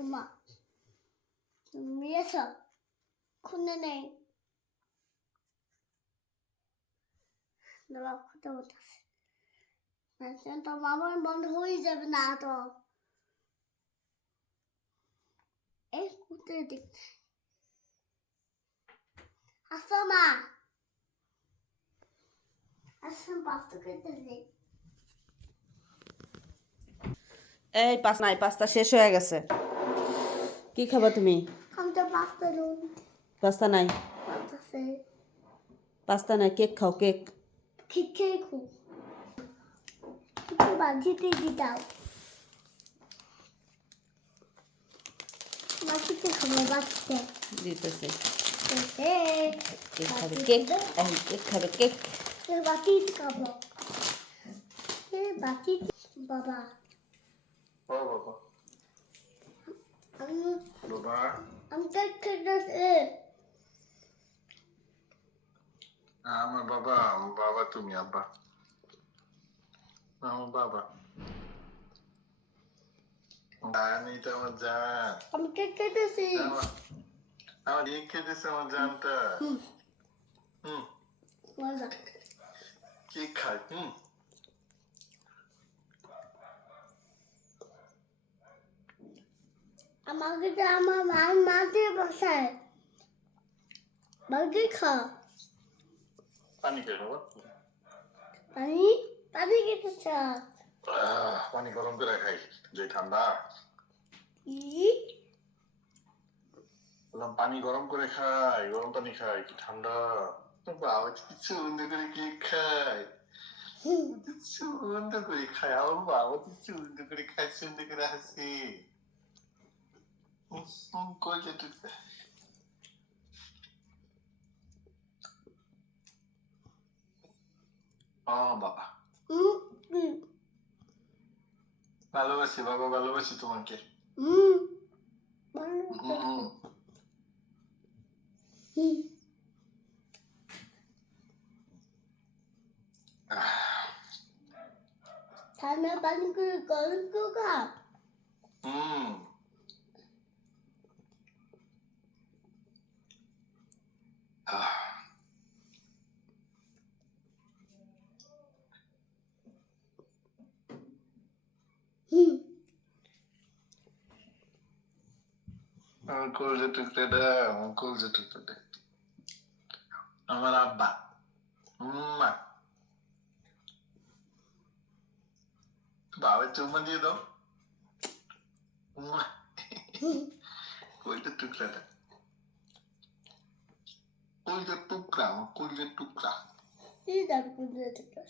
তোমা তুমি এসো খুনে নেই বাবা কথা বলতেছে তো আমার বন্ধ হয়ে যাবে না তো এই কুত্তে দেখতে আসো মা আসো পাস্তা খেতে দে এই পাস্তা শেষ হয়ে গেছে কি খাবা তুমি আমি তো পাস্তা রুম পাস্তা নাই পাস্তা নাই কেক খাও কেক খিকে খুব কিছু বাজিতে দিতাও বাকিতে খাবো বাকিতে দিতেছে কেক কেক খাবে কেক এই কেক খাবে কেক বাকি খাবো বাকি বাবা ও বাবা আমি বাবা আমি কেক খেতেছি আমার বাবা তুমি আব্বা আমার বাবা আমি তো আমার জান আমি কেক খেতেছি আমার কেক খেতেছে আমার জানটা হুম মজা কেক খায় আমাকে তো আমার মাকে বসায় বাকি খা পানি খেয়ে বাবা পানি পানি খেতেছ পানি গরম করে খাই যে ঠান্ডা বললাম পানি গরম করে খাই গরম পানি খাই কি ঠান্ডা বাবা কিছু বন্ধ করে কেক খায় কিছু বন্ধ করে খায় আমার বাবা কিছু বন্ধ করে খায় সুন্দর করে হাসি কই যেতে ও বাবা ভালোবাসি বাবা ভালোবাসি তোমাকে ঠান্ডা পানি করে গরম করে খা আমার কলজে টুকরে দাও আমার কলজে টুকরে দে আমার আব্বা মা বাবা চুম্মা দিয়ে দাও কলজে টুকরা দে কলজে টুকরা আমার কলজে টুকরা এই দাম করে দিতে